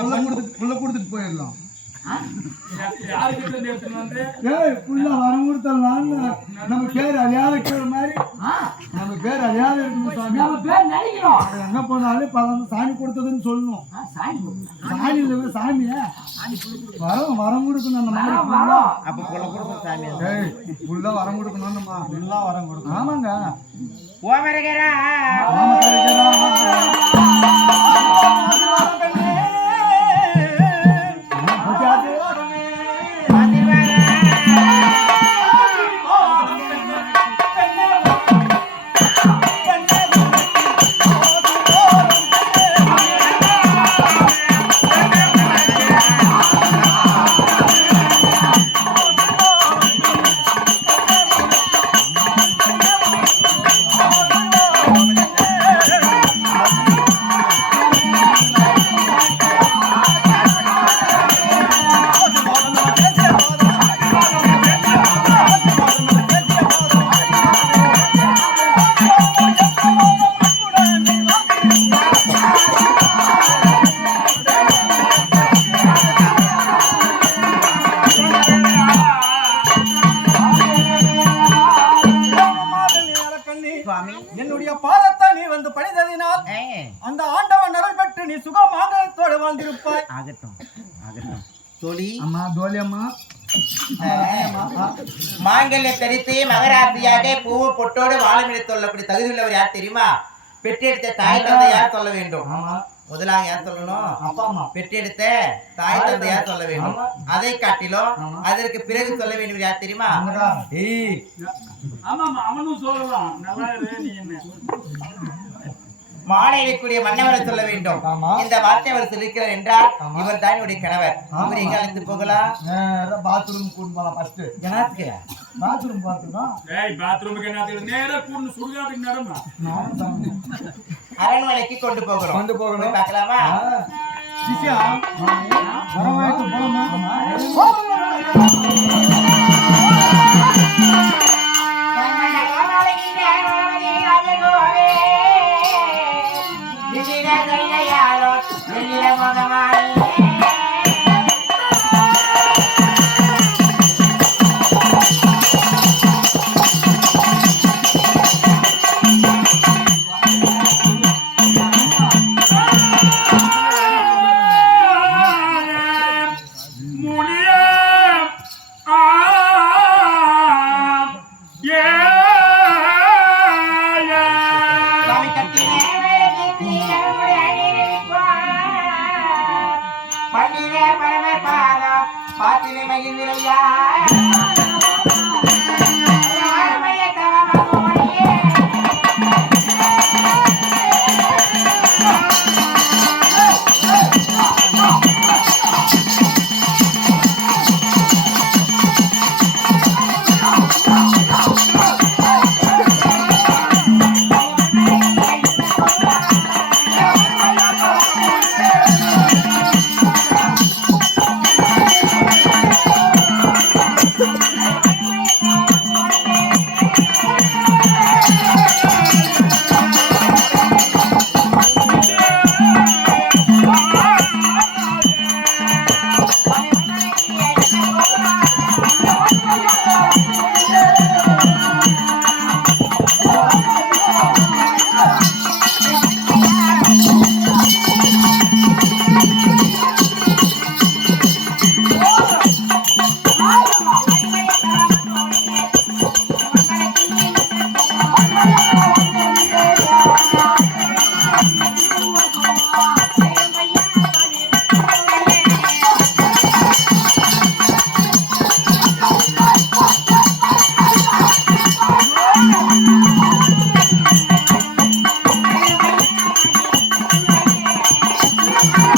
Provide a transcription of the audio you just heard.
அந்த புள்ள கொடுத்துட்டு போயிடலாம். நம்ம பேர் அழியாத இருக்கிற மாதிரி நம்ம பேர் அழியாத இருக்கணும் சாமி. எங்க போனாலும் பல சாமி கொடுத்ததுன்னு சொல்லணும். சாமி இல்லை சாமிய வரம் கொடுக்கணும். புள்ள வரம் கொடுக்கணும்மா. வரம் கொடுக்கணும். ஆமாங்க. என்னுடைய பாதத்தை நீ வந்து பணிததினால் அந்த ஆண்டவன் அருள் பெற்று நீ சுகமாங்கலத்தோடு வாழ்ந்திருப்பாய். ஆகட்டும் ஆகட்டும். தோழி அம்மா தோழி அம்மா மாங்கல்ய தரித்து மகராத்தியாக பூவு பொட்டோடு வாழமிட சொல்லக்கூடிய தகுதி உள்ளவர் யார் தெரியுமா? பெற்றெடுத்த தாய் தந்தை யார் சொல்ல வேண்டும்? முதலாக யார் சொல்லணும்? அப்பா அம்மா. பெற்றெடுத்த தாய் தந்தை யார் சொல்ல வேண்டும்? அதை காட்டிலும் அதற்கு பிறகு சொல்ல வேண்டும் யார் தெரியுமா? மாலையிடக்கூடிய மன்னவரை சொல்ல வேண்டும். இந்த வார்த்தை அவர் சொல்லிக்கிறார் என்றால் இவர் தான் என்னுடைய கணவர். இவர் எங்க அழைத்து போகலாம்? பாத்ரூம் கூட்டு போகலாம். ஃபர்ஸ்ட் என்னத்துக்கு? பாத்ரூம் பார்த்துதான். அரண்மனைக்கு கொண்டு போகணும். பார்க்கலாமா? Thank you.